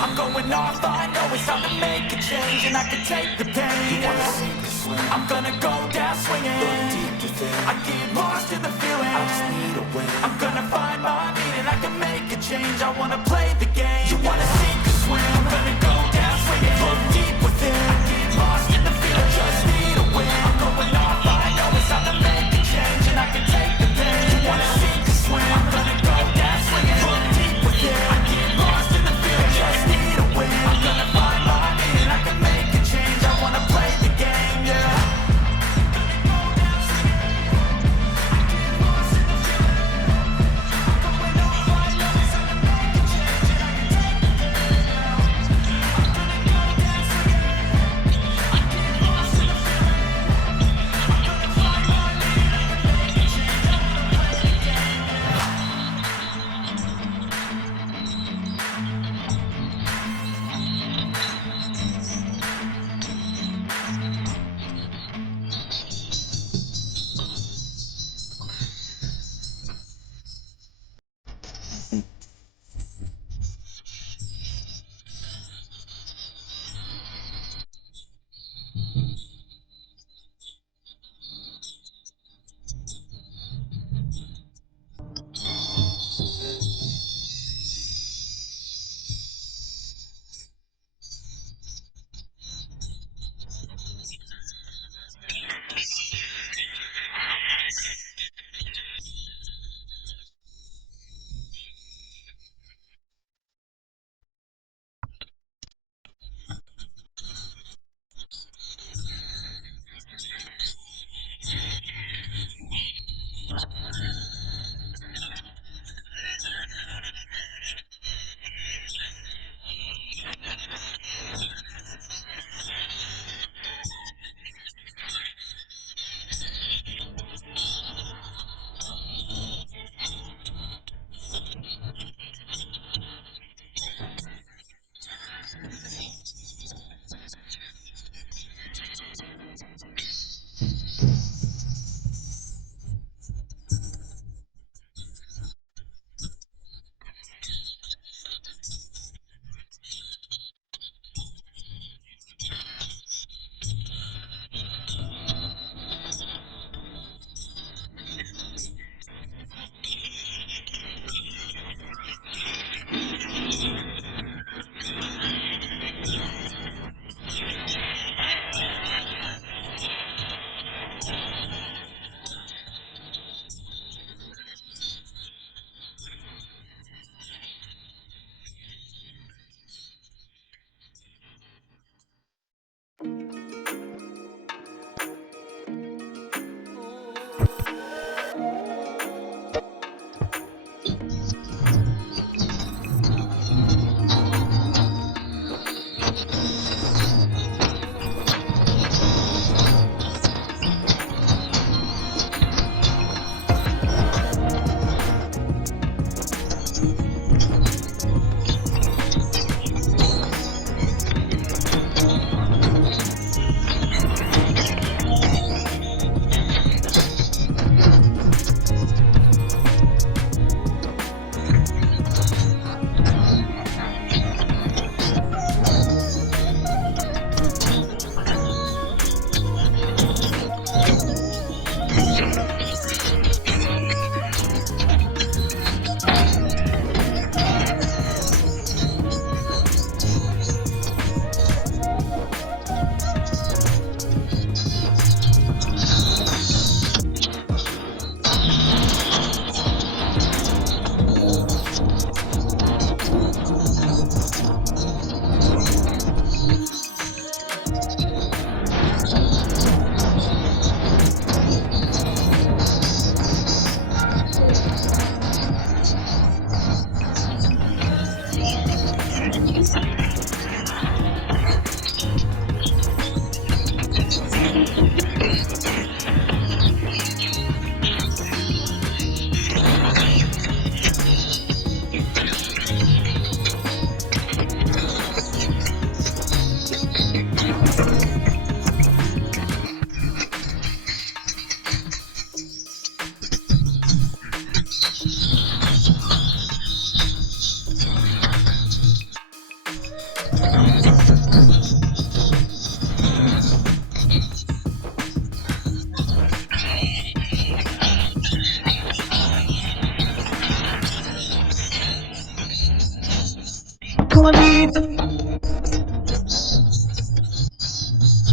I'm going off, I know it's time to make a change, and I can take the pain. I'm gonna go down swinging. I get lost in the feeling. I just need a win. I'm gonna find my meaning. I can make a change. I wanna play the game. You wanna sink or swim? I'm gonna go down swinging. Look deep within. I get lost in the feeling. I just need a win. I'm going off. I know it's time to make a change, and I can take the pain. You wanna sink or swim? I'm gonna go down swinging. Look deep within. I get lost in the feeling. I just need a win. I'm gonna find my meaning. I can make a change. I wanna play the game. Yeah. believe in